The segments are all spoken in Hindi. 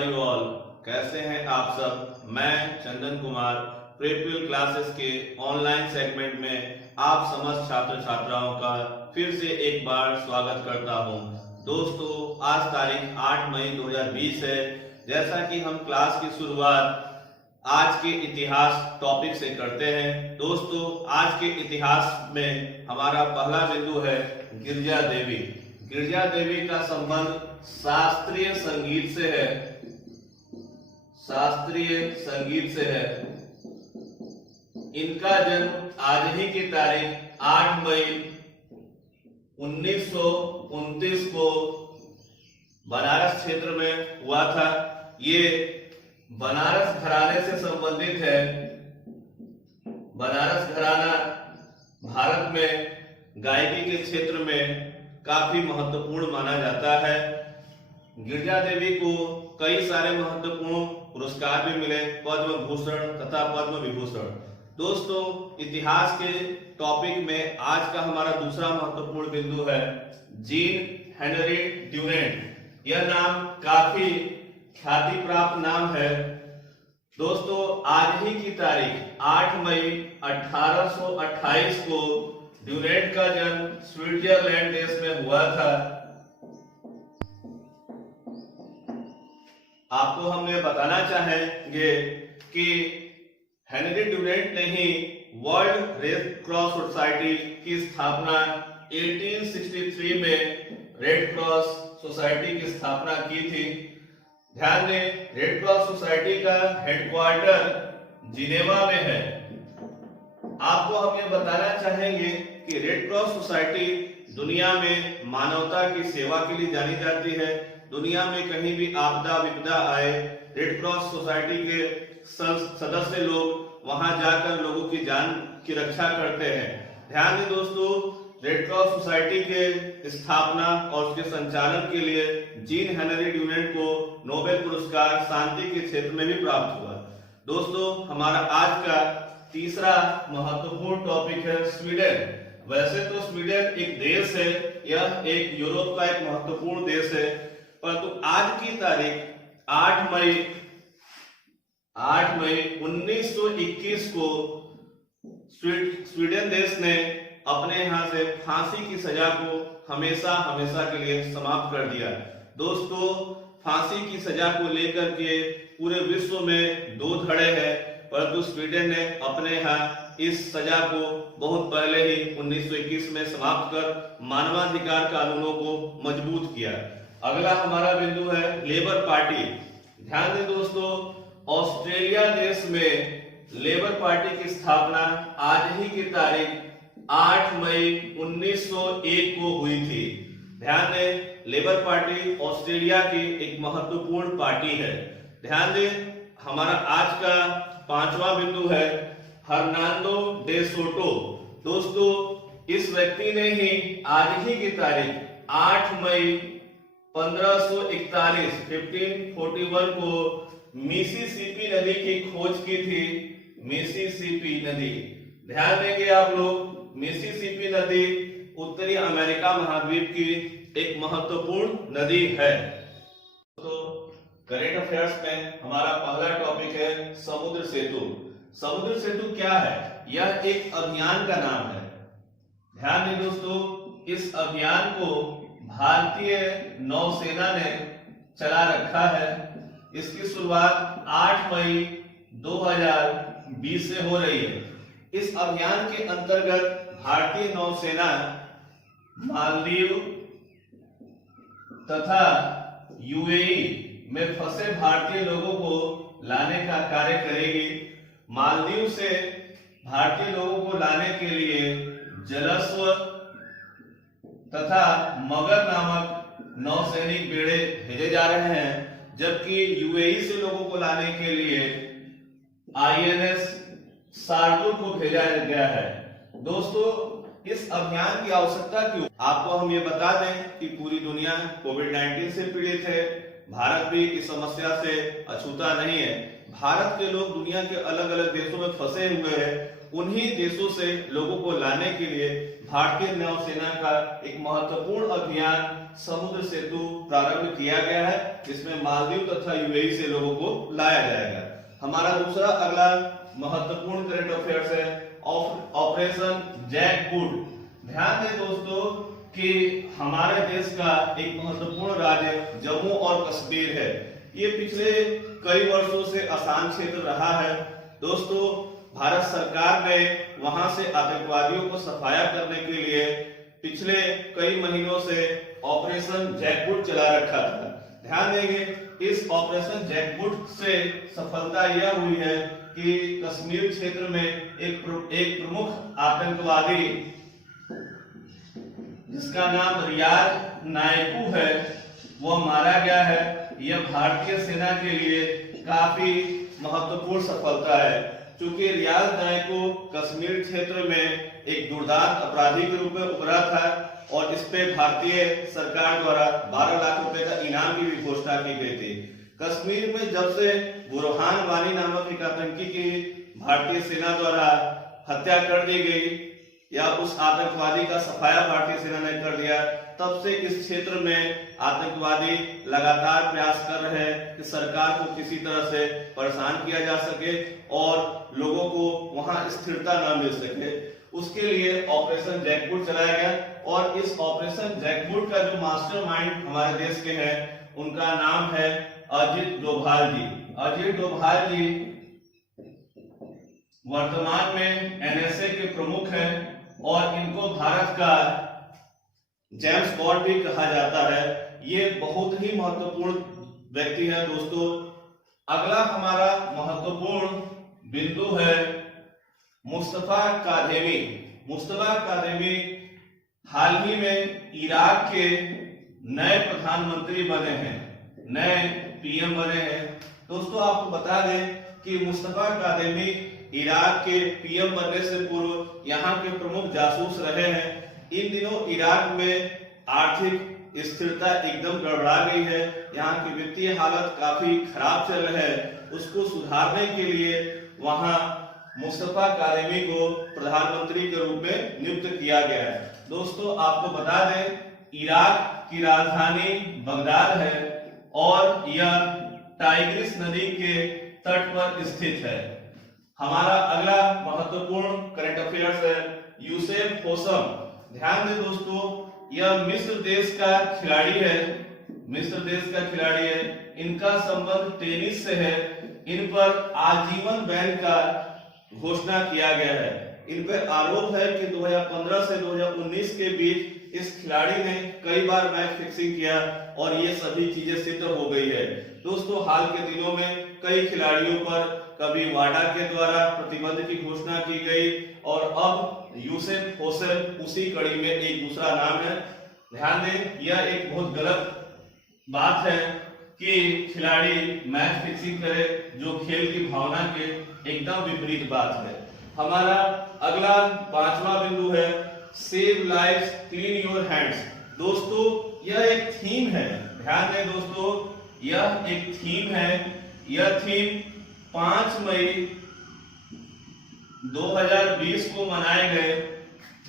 Are you all? कैसे हैं आप सब? मैं चंदन कुमार प्रीप्यूल क्लासेस के ऑनलाइन सेगमेंट में आप समस्त छात्र छात्राओं का फिर से एक बार स्वागत करता हूं। दोस्तों, आज तारीख 8 मई 2020 है। जैसा कि हम क्लास की शुरुआत आज के इतिहास टॉपिक से करते हैं। दोस्तों, आज के इतिहास में हमारा पहला बिंदु है गिरजा देवी। गिरजा देवी का संबंध शास्त्रीय संगीत से है। शास्त्रीय संगीत से है। इनका जन्म आज ही की तारीख 8 मई 1929 को बनारस क्षेत्र में हुआ था। ये बनारस घराने से संबंधित है। बनारस घराना भारत में गायकी के क्षेत्र में काफी महत्वपूर्ण माना जाता है। गिरजा देवी को कई सारे महत्वपूर्ण पुरस्कार भी मिले, पद्म भूषण तथा पद्म विभूषण। दोस्तों, इतिहास के टॉपिक में आज का हमारा दूसरा महत्वपूर्ण बिंदु है जीन हेनरी ड्यूरेंट। यह नाम काफी ख्याति प्राप्त नाम है। दोस्तों, आज ही की तारीख 8 मई 1828 को ड्यूरेंट का जन्म स्विट्जरलैंड देश में हुआ था। आपको हमने बताना चाहेंगे कि हेनरी ड्यूरेंट ने ही वर्ल्ड रेड क्रॉस सोसाइटी की स्थापना 1863 में रेड क्रॉस सोसाइटी की स्थापना की थी। ध्यान दें, रेड क्रॉस सोसाइटी का हेडक्वार्टर जिनेवा में है। आपको हम ये बताना चाहेंगे कि रेड क्रॉस सोसाइटी दुनिया में मानवता की सेवा के लिए जानी जाती है। दुनिया में कहीं भी आपदा विपदा आए, रेड क्रॉस सोसाइटी के सदस्य लोग वहां जाकर लोगों की जान की रक्षा करते हैं। ध्यान दें दोस्तों, रेड क्रॉस सोसाइटी के स्थापना और उसके संचालन के लिए जीन हेनरी ड्यूरेंट को नोबेल पुरस्कार शांति के क्षेत्र में भी प्राप्त हुआ। दोस्तों, हमारा आज का तीसरा महत्वपूर्ण टॉपिक है स्वीडन। वैसे तो स्वीडन एक देश है, यह एक यूरोप का एक महत्वपूर्ण देश है, परंतु आज की तारीख 8 मई 1921 को स्वीडन देश ने अपने यहां से फांसी की सजा को हमेशा हमेशा के लिए समाप्त कर दिया। दोस्तों, फांसी की सजा को लेकर के पूरे विश्व में दो धड़े हैं, परंतु स्वीडन ने अपने यहाँ इस सजा को बहुत पहले ही 1921 में समाप्त कर मानवाधिकार कानूनों को मजबूत किया। अगला हमारा बिंदु है लेबर पार्टी। ध्यान दें दोस्तों, ऑस्ट्रेलिया देश में लेबर पार्टी की स्थापना आज ही की तारीख 8 मई 1901 को हुई थी। ध्यान दें, लेबर पार्टी ऑस्ट्रेलिया की एक महत्वपूर्ण पार्टी है। ध्यान दें, हमारा आज का पांचवा बिंदु है हर्नांडो डे सोटो। दोस्तों, इस व्यक्ति ने ही आज ही की तारीख 8 मई 1541 को मिसिसिपी नदी की खोज की थी। मिसिसिपी नदी, ध्यान देंगे आप लोग, मिसिसिपी नदी उत्तरी अमेरिका महाद्वीप की एक महत्वपूर्ण नदी है। तो करेंट अफेयर्स में हमारा पहला टॉपिक है समुद्र सेतु। समुद्र सेतु क्या है? यह एक अभियान का नाम है। ध्यान दें दोस्तों, इस अभियान को भारतीय नौसेना ने चला रखा है। इसकी शुरुआत 8 मई 2020 से हो रही है। इस अभियान के अंतर्गत भारतीय नौसेना मालदीव तथा यूएई में फंसे भारतीय लोगों को लाने का कार्य करेगी। मालदीव से भारतीय लोगों को लाने के लिए जलस्व तथा मगर नामक नौसैनिक बेड़े भेजे जा रहे हैं, जबकि यूएई से लोगों को लाने के लिए आईएनएस शार्दुल को भेजा गया है। दोस्तों, इस अभियान की आवश्यकता क्यों? आपको हम ये बता दें कि पूरी दुनिया कोविड-19 से पीड़ित है। भारत भी इस समस्या से अछूता नहीं है। भारत के लोग दुनिया के अलग अलग देशों में फंसे हुए हैं। उन्हीं देशों से लोगों को लाने के लिए भारतीय नौसेना का एक महत्वपूर्ण अभियान समुद्र सेतु प्रारंभ किया गया है, जिसमें मालदीव तथा यूएई से लोगों को लाया जाएगा। हमारा दूसरा अगला महत्वपूर्ण करंट अफेयर्स है ऑपरेशन जैकफ्रूट। ध्यान दें दोस्तों कि हमारे देश का एक महत्वपूर्ण राज्य जम्मू और कश्मीर है। ये पिछले कई वर्षों से अशांत क्षेत्र रहा है। दोस्तों, भारत सरकार ने वहां से आतंकवादियों को सफाया करने के लिए पिछले कई महीनों से ऑपरेशन जैकफ्रूट चला रखा था। ध्यान देंगे, इस ऑपरेशन जैकफ्रूट से सफलता यह हुई है कि कश्मीर क्षेत्र में एक प्रमुख आतंकवादी जिसका नाम रियाज नायकू है, वह मारा गया है। यह भारतीय सेना के लिए काफी महत्वपूर्ण सफलता है, क्योंकि रियाज नायकू कश्मीर क्षेत्र में एक दुर्दांत अपराधी के रूप में उभरा था और इस पे भारतीय सरकार द्वारा 12 लाख रुपए का इनाम की भी घोषणा की गई थी। कश्मीर में जब से बुरहान वानी नामक एक आतंकी की भारतीय सेना द्वारा हत्या कर दी गई या उस आतंकवादी का सफाया भारतीय सेना ने कर दिया, तब से इस क्षेत्र में आतंकवादी लगातार प्रयास कर रहे हैं कि सरकार को किसी तरह से परेशान किया जा सके और लोगों को वहां स्थिरता न मिल सके। उसके लिए ऑपरेशन जैकफ्रूट चलाया गया और इस ऑपरेशन जैकफ्रूट का जो मास्टरमाइंड हमारे देश के हैं, उनका नाम है अजित डोभाल जी। अजित डोभाल जी वर्तमान में एनएसए के प्रमुख हैं और इनको भारत का जेम्स बॉन्ड भी कहा जाता है। ये बहुत ही महत्वपूर्ण व्यक्ति है। दोस्तों, अगला हमारा महत्वपूर्ण बिंदु है मुस्तफा काज़ेमी। मुस्तफा काज़ेमी हाल ही में इराक के नए प्रधानमंत्री बने हैं, नए पीएम बने हैं। दोस्तों, आपको बता दें कि मुस्तफा काज़ेमी इराक के पीएम बनने से पूर्व यहाँ के प्रमुख जासूस रहे हैं। इन दिनों इराक में आर्थिक स्थिरता एकदम गड़बड़ा गई है। यहाँ की वित्तीय हालत काफी खराब चल रही है। उसको सुधारने के लिए वहाँ मुस्तफा काज़ेमी को प्रधानमंत्री के रूप में नियुक्त किया गया है। दोस्तों, आपको बता दें, इराक की राजधानी बगदाद है और यह टाइग्रिस नदी के तट पर स्थित है। हमारा अगला महत्वपूर्ण करंट अफेयर्स है यूसेफ होसम। ध्यान दें दोस्तों, यह मिस्र देश का खिलाड़ी है। मिस्र देश का खिलाड़ी है। इनका संबंध टेनिस से है। इन पर आजीवन बैन का घोषणा किया गया है। इन पर आरोप है कि 2015 से 2019 के बीच इस खिलाड़ी ने कई बार मैच फिक्सिंग किया और ये सभी चीजें सिद्ध हो गई है। दोस्तों, हाल के दिनों में कई खिलाड़ियों पर कभी वाडा के द्वारा प्रतिबंध की घोषणा की गई और अब यूसेफ होसम उसी कड़ी में एक दूसरा नाम है। ध्यान दें, यह एक बहुत गलत बात है कि खिलाड़ी मैच फिक्सिंग करे, जो खेल की भावना के एकदम विपरीत बात है। हमारा अगला पांचवा बिंदु है save lives clean your hands. दोस्तों, यह एक थीम है। ध्यान दें दोस्तों, यह एक थीम है। यह थीम 5 मई 2020 को मनाए गए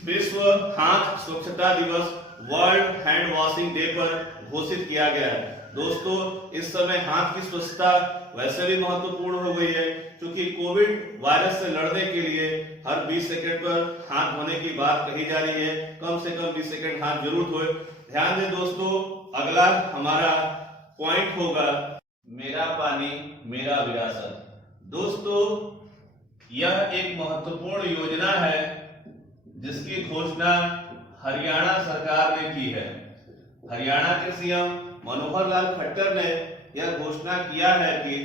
विश्व हाथ स्वच्छता दिवस वर्ल्ड हैंड वॉशिंग डे पर घोषित किया गया है। दोस्तों, इस समय हाथ की स्वच्छता वैसे भी महत्वपूर्ण हो गई है, क्योंकि कोविड वायरस से लड़ने के लिए हर 20 सेकंड पर हाथ धोने की बात कही जा रही है। कम से कम 20 सेकंड हाथ जरूर धोए। ध्यान दें दोस्तों, अगला हमारा पॉइंट होगा मेरा पानी मेरा विरासत। दोस्तों, यह एक महत्वपूर्ण योजना है जिसकी घोषणा हरियाणा सरकार ने की है। हरियाणा के सीएम मनोहर लाल खट्टर ने यह घोषणा किया है कि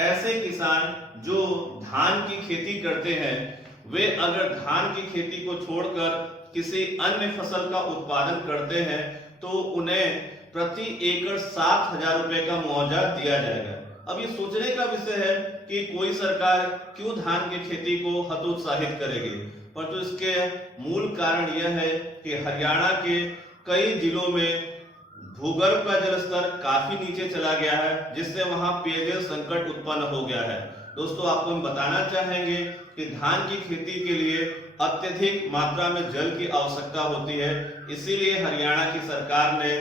ऐसे किसान जो धान की खेती करते हैं, वे अगर धान की खेती को छोड़कर किसी अन्य फसल का उत्पादन करते हैं तो उन्हें प्रति एकड़ 7,000 रुपए का मुआवजा दिया जाएगा। अब ये सोचने का विषय है कि कोई सरकार क्यों धान की खेती को हतोत्साहित करेगी, परंतु इसके मूल कारण यह है कि हरियाणा के कई जिलों में भूगर्भ का जलस्तर काफी नीचे चला गया है, जिससे वहां पेयजल संकट उत्पन्न हो गया है। दोस्तों, आपको हम बताना चाहेंगे कि धान की खेती के लिए अत्यधिक मात्रा में जल की आवश्यकता होती है। इसीलिए हरियाणा की सरकार ने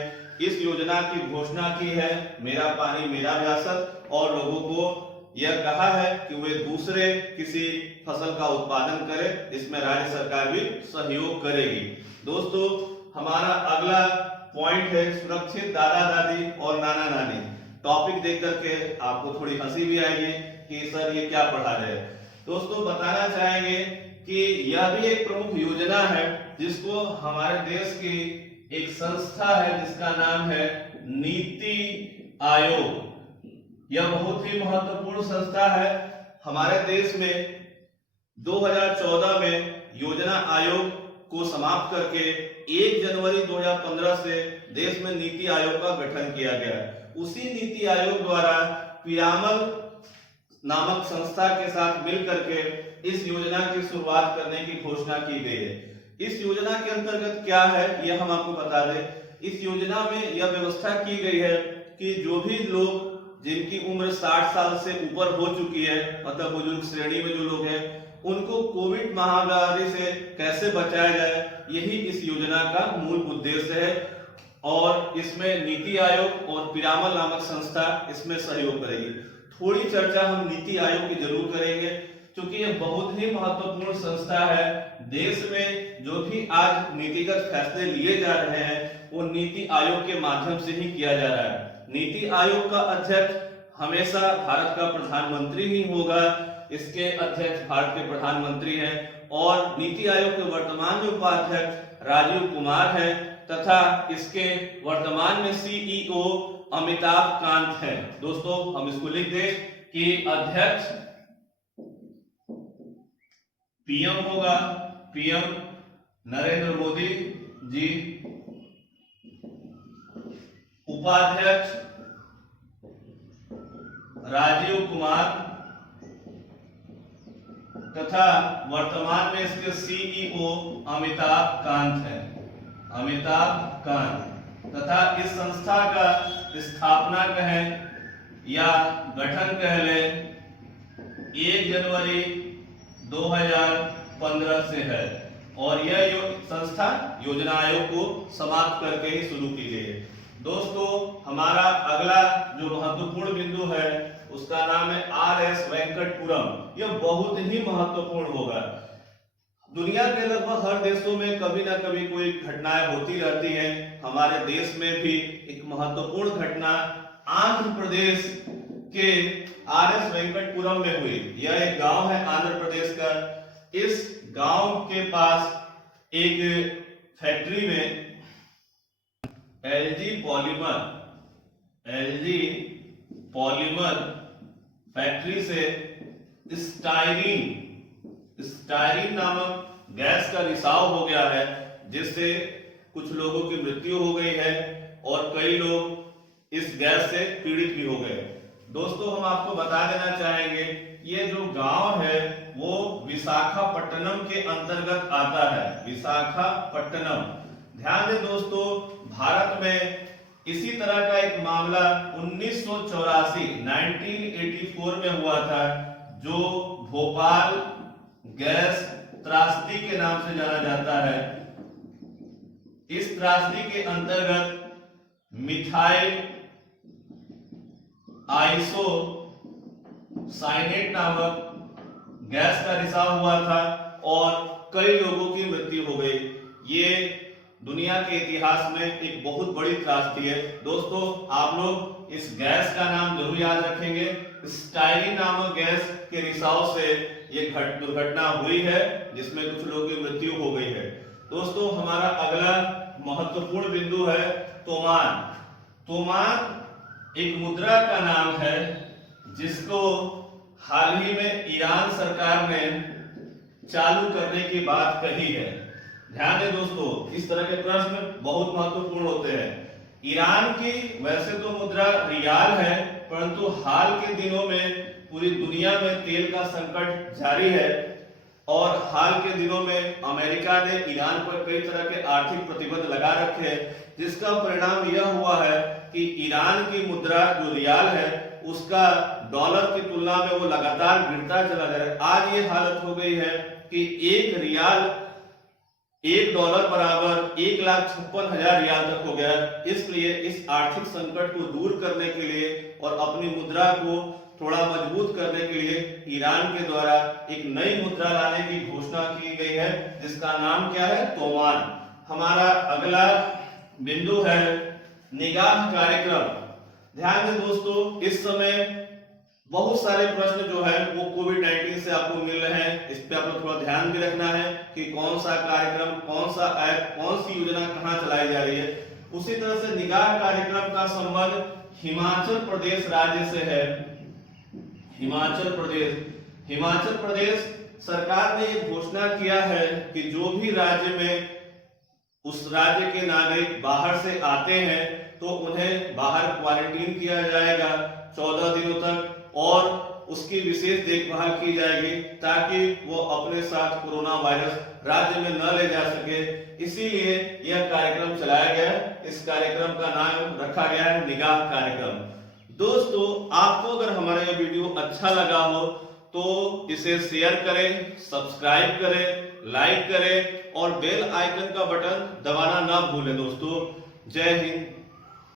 इस योजना की घोषणा की है, मेरा पानी मेरा व्यासत, और लोगों को यह कहा है कि वे दूसरे किसी फसल का उत्पादन करें, इसमें राज्य सरकार भी सहयोग करेगी। दोस्तों, हमारा अगला पॉइंट है सुरक्षित दादा दादी और नाना नानी। टॉपिक देख करके आपको थोड़ी हंसी भी आएगी कि सर ये क्या पढ़ा रहे हैं। दोस्तों, बताना चाहेंगे कि यह भी एक प्रमुख योजना है जिसको हमारे देश की एक संस्था है जिसका नाम है नीति आयोग। यह बहुत ही महत्वपूर्ण संस्था है। हमारे देश में 2014 में योजना आयोग को समाप्त करके 1 जनवरी 2015 से देश में नीति आयोग का गठन किया गया। उसी नीति आयोग द्वारा पिरामल नामक संस्था के साथ मिलकर के इस योजना की शुरुआत करने की घोषणा की गई है। इस योजना के अंतर्गत क्या है यह हम आपको बता दें। इस योजना में यह व्यवस्था की गई है कि जो भी लोग जिनकी उम्र 60 साल से ऊपर हो चुकी है, मतलब बुजुर्ग श्रेणी में जो लोग हैं, उनको कोविड महामारी से कैसे बचाया जाए, यही इस योजना का मूल उद्देश्य है। और इसमें नीति आयोग और पिरामल नामक संस्था इसमें सहयोग करेगी। थोड़ी चर्चा हम नीति आयोग की जरूर करेंगे क्योंकि यह बहुत ही महत्वपूर्ण संस्था है। देश में जो भी आज नीतिगत फैसले लिए जा रहे हैं वो नीति आयोग के माध्यम से ही किया जा रहा है। नीति आयोग का अध्यक्ष हमेशा भारत का प्रधानमंत्री ही होगा। इसके अध्यक्ष भारत के प्रधानमंत्री हैं और नीति आयोग के वर्तमान में उपाध्यक्ष राजीव कुमार हैं तथा इसके वर्तमान में सीईओ अमिताभ कांत हैं। दोस्तों, हम इसको लिख दें कि अध्यक्ष पीएम होगा, पीएम नरेंद्र मोदी जी, उपाध्यक्ष राजीव कुमार तथा वर्तमान में इसके सीईओ अमिताभ कांत हैं, अमिताभ कांत। तथा इस संस्था का स्थापना कहें या गठन कह लें 1 जनवरी 2015 से है और यह संस्था योजना आयोग को समाप्त करके ही शुरू की गई है। दोस्तों, हमारा अगला जो महत्वपूर्ण बिंदु है उसका नाम है आरएस वेंकटपुरम। यह बहुत ही महत्वपूर्ण होगा। दुनिया के लगभग हर देशों में कभी ना कभी कोई घटनाएं होती रहती हैं। हमारे देश में भी एक महत्वपूर्ण घटना आंध्र प्रदेश के आरएस वेंकटपुरम में हुई। यह एक गांव है आंध्र प्रदेश का। इस गांव के पास एक फैक्ट्री में एलजी पॉलीमर फैक्ट्री से स्टायरीन नामक गैस का रिसाव हो गया है जिससे कुछ लोगों की मृत्यु हो गई है और कई लोग इस गैस से पीड़ित भी हो गए। दोस्तों, हम आपको बता देना चाहेंगे ये जो गांव है वो विशाखापट्टनम के अंतर्गत आता है। विशाखापट्टनम, ध्यान दें दोस्तों, भारत में इसी तरह का एक मामला 1984 में हुआ था जो भोपाल गैस त्रासदी के नाम से जाना जाता है। इस त्रासदी के अंतर्गत मिथाइल आइसोसाइनेट नामक गैस का रिसाव हुआ था और कई लोगों की मृत्यु हो गई। ये दुनिया के इतिहास में एक बहुत बड़ी त्रासदी है। दोस्तों, आप लोग इस गैस का नाम जरूर याद रखेंगे। स्टायरीन नामक गैस के रिसाव से ये दुर्घटना हुई है जिसमें कुछ लोगों की मृत्यु हो गई है। दोस्तों, हमारा अगला महत्वपूर्ण बिंदु है तोमान। तोमान एक मुद्रा का नाम है जिसको हाल ही में ईरान सरकार ने चालू करने की बात कही है। ध्यान दें दोस्तों, इस तरह के प्रश्न बहुत महत्वपूर्ण होते हैं। ईरान की वैसे तो मुद्रा रियाल है, परंतु हाल के दिनों में पूरी दुनिया में तेल का संकट जारी है और हाल के दिनों में अमेरिका ने ईरान पर कई तरह के आर्थिक प्रतिबंध लगा रखे हैं, जिसका परिणाम यह हुआ है कि ईरान की मुद्रा जो रियाल है उसका डॉलर की तुलना में वो लगातार गिरता चला जा रहा है। आज ये हालत हो गई है कि $1 बराबर 1,56,000 रियाल तक हो गया। इसलिए इस आर्थिक संकट को दूर करने के लिए और अपनी मुद्रा को थोड़ा मजबूत करने के लिए ईरान के द्वारा एक नई मुद्रा लाने की घोषणा की गई है, जिसका नाम क्या है? तोमान। हमारा अगला बिंदु है निगाह कार्यक्रम। ध्यान दें दोस्तों, इस समय बहुत सारे प्रश्न जो है वो कोविड-19 से आपको मिल रहे हैं। इस पे आपको थोड़ा ध्यान भी रखना है कि कौन सा कार्यक्रम, कौन सा ऐप, कौन सी योजना कहां चलाई जा रही है। उसी तरह से निगाह कार्यक्रम का संबंध हिमाचल प्रदेश राज्य से है। हिमाचल प्रदेश सरकार ने ये घोषणा किया है कि जो भी राज्य में उस राज्य के नागरिक बाहर से आते हैं तो उन्हें बाहर क्वारंटीन किया जाएगा 14 दिनों तक, और उसकी विशेष देखभाल की जाएगी ताकि वो अपने साथ कोरोना वायरस राज्य में न ले जा सके। इसीलिए यह कार्यक्रम चलाया गया। इस कार्यक्रम का नाम रखा गया है निगाह कार्यक्रम। दोस्तों, आपको अगर हमारा यह वीडियो अच्छा लगा हो तो इसे शेयर करें, सब्सक्राइब करें, लाइक करें और बेल आइकन का बटन दबाना ना भूलें। दोस्तों, जय हिंद।